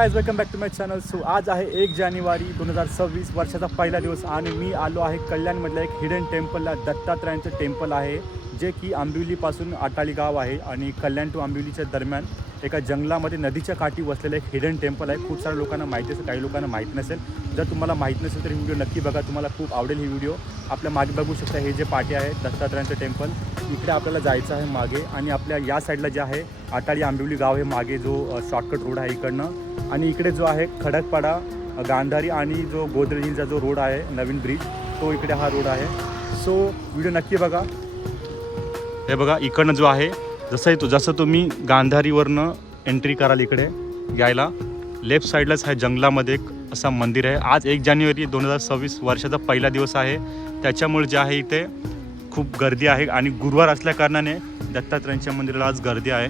Guys welcome back to my channel so आज आहे एक जानेवारी दोन हजार सव्वीस वर्षाचा पहिला दिवस आणि मी आलो आहे कल्याणमधल्या एक हिडन टेम्पलला दत्तात्रयांचं टेम्पल आहे जे की आंबिवलीपासून आटाळी गाव आहे आणि कल्याण टू आंबिवलीच्या दरम्यान एका जंगलामध्ये नदीच्या काठी वसलेलं एक हिडन टेम्पल आहे. खूप साऱ्या लोकांना माहिती असेल काही लोकांना माहीत नसेल. जर तुम्हाला माहीत नसेल तर ही व्हिडिओ नक्की बघा. तुम्हाला खूप आवडेल ही व्हिडिओ आपल्या मागे बघू शकता हे जे पाठी आहे दत्तात्रयांचं टेम्पल इकडे आपल्याला जायचं आहे मागे आणि आपल्या या साईडला जे आहे आटाळी आंबिवली गाव हे मागे जो शॉर्टकट रोड आहे इकडनं. आणि इकडे जो आहे खडकपाडा गांधारी आणि जो गोदरेजींचा जो रोड आहे नवीन ब्रिज तो इकडे हा रोड आहे. सो व्हिडिओ नक्की बघा. हे बघा इकडनं जो आहे जसं तो जसं तुम्ही गांधारीवरनं एंट्री कराल इकडे यायला लेफ्ट साईडलाच आहे जंगलामध्ये एक असा मंदिर आहे. आज एक जानेवारी दोन हजार सव्वीस वर्षाचा पहिला दिवस आहे. त्याच्यामुळे जे आहे इथे खूप गर्दी आहे आणि गुरुवार असल्याकारणाने दत्तात्रयांच्या मंदिराला आज गर्दी आहे.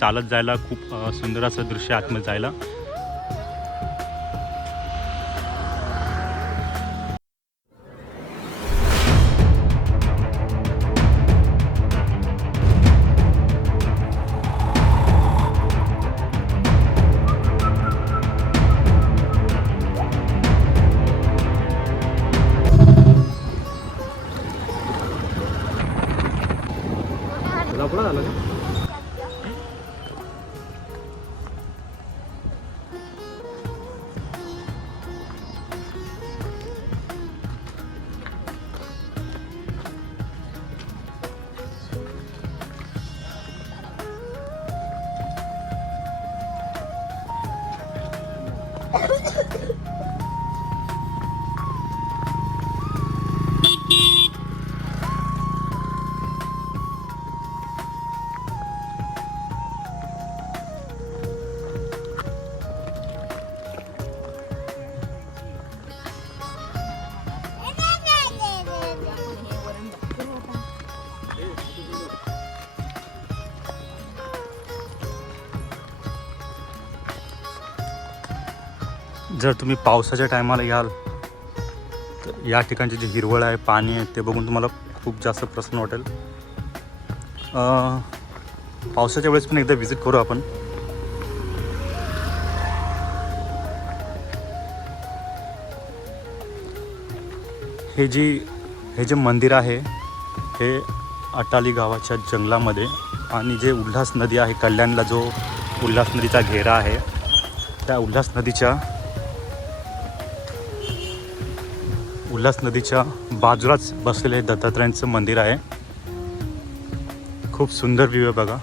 चालत जायला खूप सुंदर असं दृश्य आतमध्ये जायला. झालं जर तुम्ही पावसाच्या टायमाला याल तर या ठिकाणची जी हिरवळ आहे पाणी आहे ते बघून तुम्हाला खूप जास्त प्रसन्न वाटेल. पावसाच्या वेळेस पण एकदा व्हिजिट करू आपण. हे जी हे जे मंदिर आहे हे अटाली गावाच्या जंगलामध्ये आणि जे उल्हास नदी आहे कल्याणला जो उल्हास नदीचा घेरा आहे त्या उल्हास नदीच्या उल्हास नदीच्या बाजूलाच बसलेले दत्तात्रयांचं मंदिर आहे. खूप सुंदर व्ह्यू आहे बघा.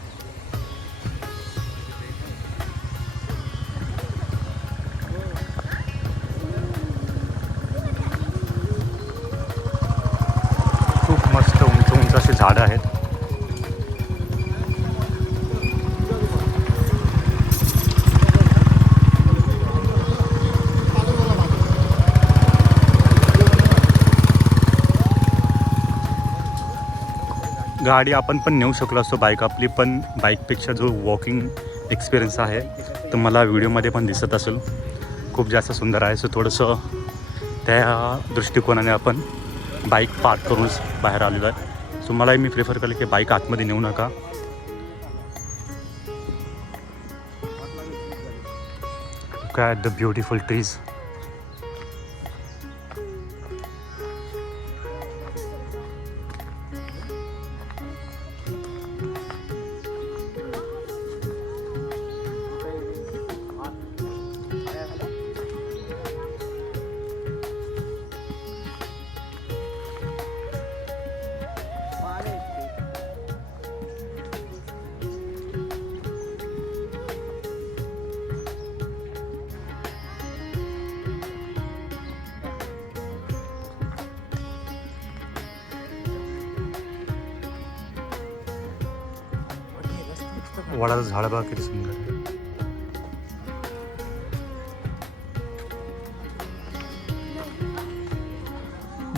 गाडी आपण पण नेऊ शकलो असतो बाईक आपली पण बाईकपेक्षा जो वॉकिंग एक्सपिरियन्स आहे तो मला व्हिडिओमध्ये पण दिसत असेल. खूप जास्त सुंदर आहे. सो थोडंसं त्या दृष्टिकोनाने आपण बाईक पार्क करूनच बाहेर आलेलो आहे. सो मलाही मी प्रिफर केलं की बाईक आतमध्ये नेऊ नका. काय द ब्युटिफुल ट्रीज वडाचं झाड बघा किती सुंदर आहे.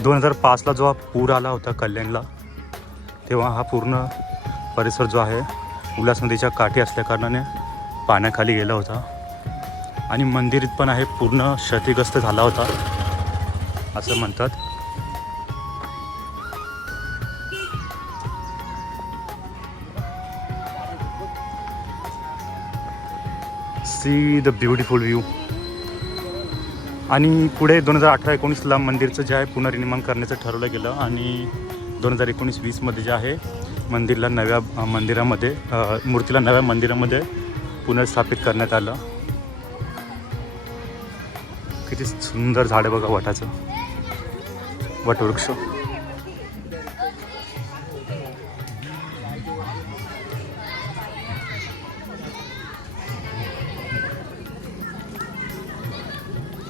दोन हजार पाचला जो हा पूर आला होता कल्याणला तेव्हा हा पूर्ण परिसर जो आहे उल्हास नदीच्या काठी असल्याकारणाने पाण्याखाली गेला होता. आणि मंदिर पण आहे पूर्ण क्षतिग्रस्त झाला होता असं म्हणतात. सी द ब्युटिफुल व्ह्यू आणि पुढे दोन हजार अठरा एकोणीसला मंदिरचं जे आहे पुनर्निर्माण करण्याचं ठरवलं गेलं आणि दोन हजार एकोणीस वीसमध्ये जे आहे मंदिरला नव्या मंदिरामध्ये मूर्तीला नव्या मंदिरामध्ये पुनर्स्थापित करण्यात आलं. किती सुंदर झाडं बघा वटाचं. वटवृक्ष.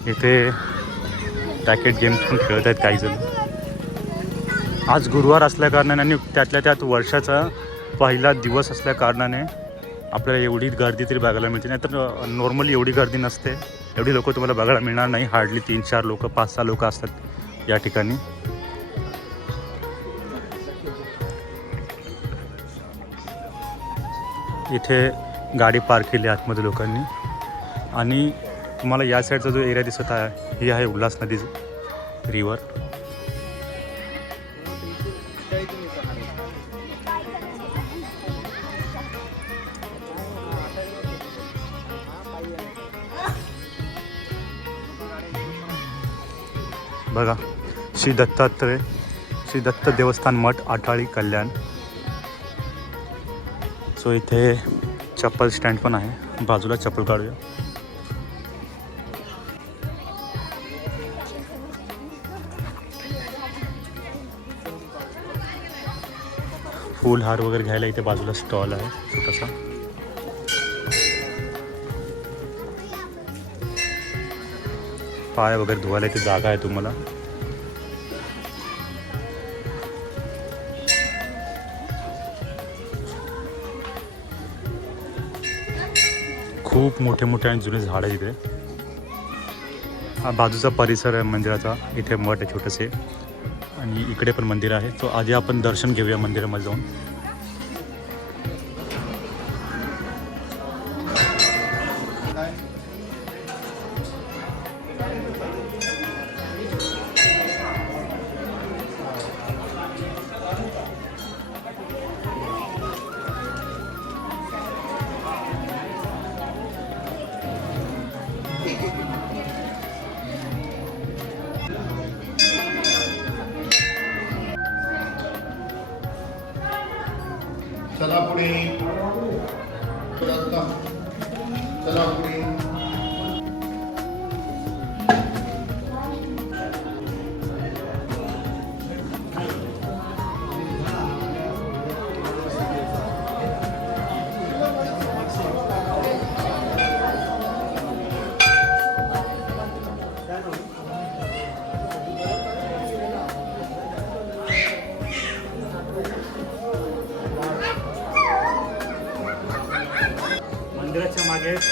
इथे रॅकेट गेम्स पण खेळत आहेत काही जण. आज गुरुवार असल्याकारणाने आणि त्यातल्या त्यात वर्षाचा पहिला दिवस असल्याकारणाने आपल्याला एवढी गर्दी तरी बघायला मिळते. नाही तर नॉर्मली एवढी गर्दी नसते. एवढी लोक तुम्हाला बघायला मिळणार नाही. हार्डली तीन चार लोक पाच सहा लोक असतात या ठिकाणी. इथे गाडी पार्क केली आतमध्ये लोकांनी. आणि तुम्हाला या साईडचा जो एरिया दिसत आहे ही आहे उल्हास नदी रिवर बघा श्री दत्तात्रय श्री दत्त देवस्थान मठ आठाळी कल्याण. सो इथे चप्पल स्टँड पण आहे. बाजूला चप्पल काढूया. फूल हार वगैरे घ्यायला इथे बाजूला स्टॉल आहे छोटासा. पाय वगैरे धुवायला इथे जागा आहे तुम्हाला. खूप मोठे मोठे आणि जुने झाड आहे इथे. हा बाजूचा परिसर आहे मंदिराचा इथे मठ आहे छोटेसे. आणि इकडे पण मंदिर आहे. सो आधी आपण दर्शन घेऊया मंदिरामध्ये जाऊन.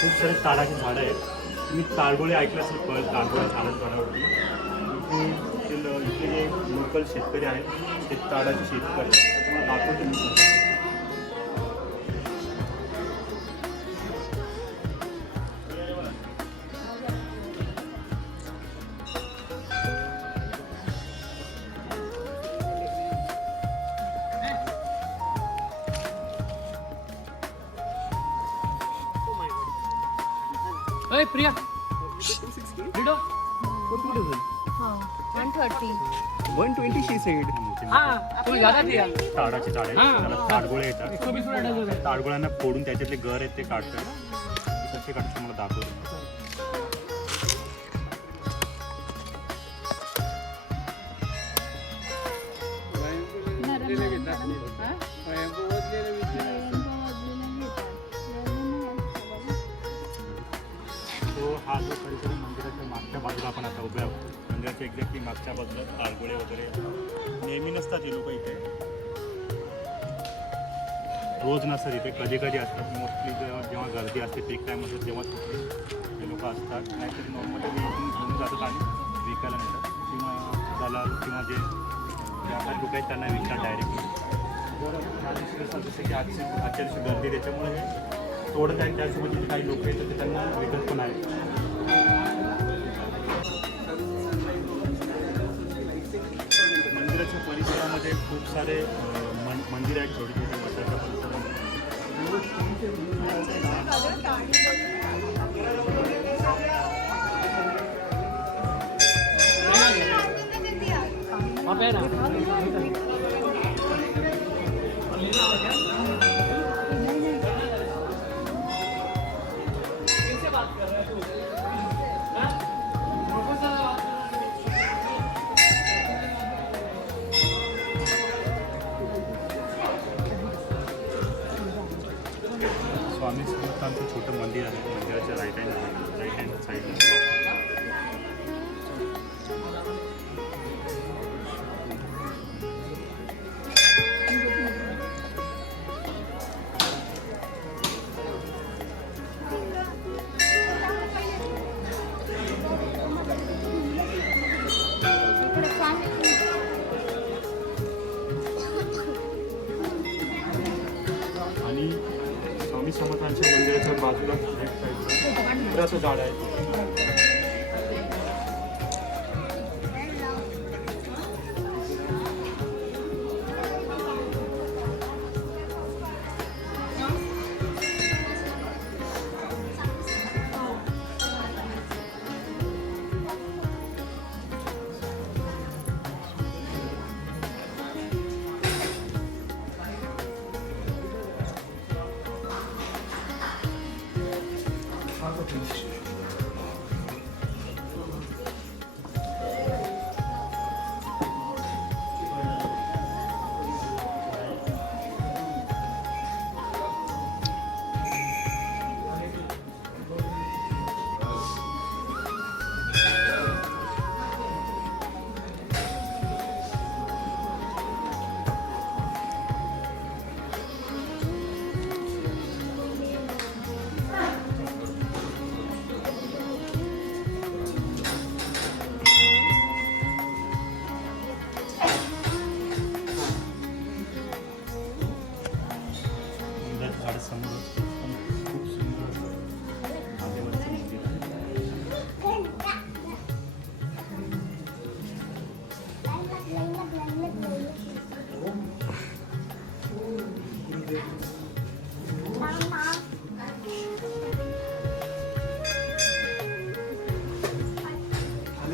खूप सारे ताडाची झाडं आहेत. तुम्ही ताडगोळे ऐकलं असेल पण ताडगोळे झाडं झाडावरती. इथे इथे जे लोकल शेतकरी आहेत ते ताडाचे शेतकरी तुम्हाला दाखवतो वन थर्टी वन ट्वेंटी शी हा ताडाची झाडं आहेत. हां. त्याला ताडगोळे येतात. एकशे वीस रुपये ताडगोळ्यांना फोडून त्याच्यातले घर आहेत ते काढतात कसे काढतो मला दाखवतो. तो हा जो परिसर आहे मंदिराच्या मागच्या बाजूला आपण आता उभे आहोत. मंदिराच्या एक्झॅक्टली मागच्या बाजूला ताळगोळे वगैरे. नेहमी नसतात हे लोक इथे. रोज नसतात इथे. कधी कधी असतात. मोस्टली जेव्हा जेव्हा गर्दी असते पीक टाईम असतात तेव्हाच ते हे लोक असतात. नाहीतरी नॉर्मली इथून घेऊन जातात आणि विकायला नेतात किंवा दलाल किंवा जे व्यापारी लोक आहेत त्यांना विकतात डायरेक्टली जसं की आजची आजच्या दिवशी गर्दी त्याच्यामुळे हे तोडत आहेत. त्यासोबत जे काही लोक आहेत ते त्यांना विकत पण आहेत. बात कर रहे हैं साईडला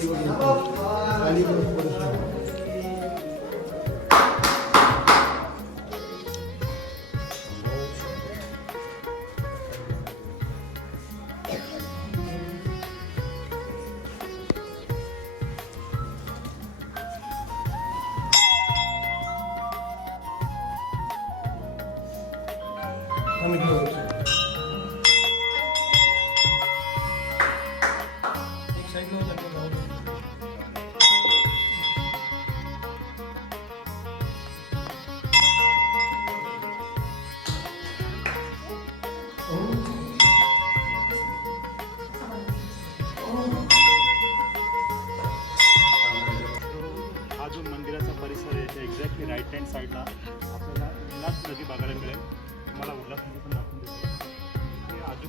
हा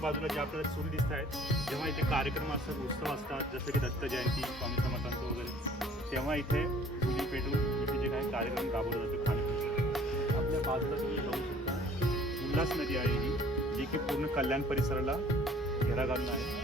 बाजूला ज्या आपल्याला सूर दिसत आहेत जेव्हा इथे कार्यक्रम असतात उत्सव असतात जसं की दत्त जयंती स्वामी समर्थांचं वगैरे तेव्हा इथे चुली पेटून इथे जे काही कार्यक्रम राबवले जाते खाण्यापिण्याचे आपल्या बाजूला तुम्ही बघू शकता उल्हास नदी आहे ही जी की पूर्ण कल्याण परिसराला घेरा घालून आहे.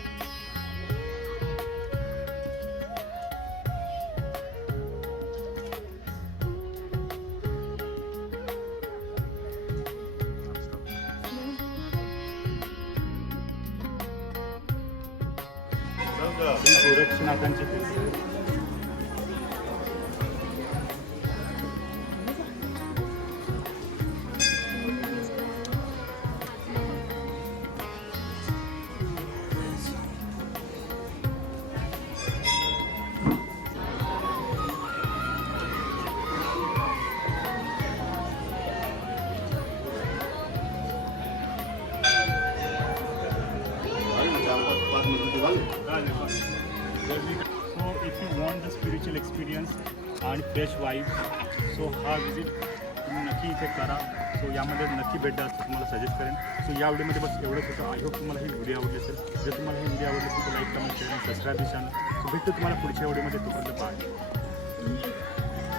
그 일부러 지나간 적이 있어요. स्पिरिच्युअल एक्सपिरियन्स आणि फ्रेश वाईफ सो हा विजिट तुम्ही नक्की इथे करा. सो यामध्ये नक्की भेटा असं तुम्हाला सजेस्ट करेन. सो या व्हिडिओमध्ये बस एवढंच होतं. आय होप तुम्हाला ही व्हिडिओ आवडली असेल. जर तुम्हाला ही व्हिडिओ आवडली असेल तर लाईक कमेंट शेअर आणि सबस्क्राईब दिसा सो भेटतो तुम्हाला पुढच्या व्हिडिओमध्ये. तोपर्यंत पाहिजे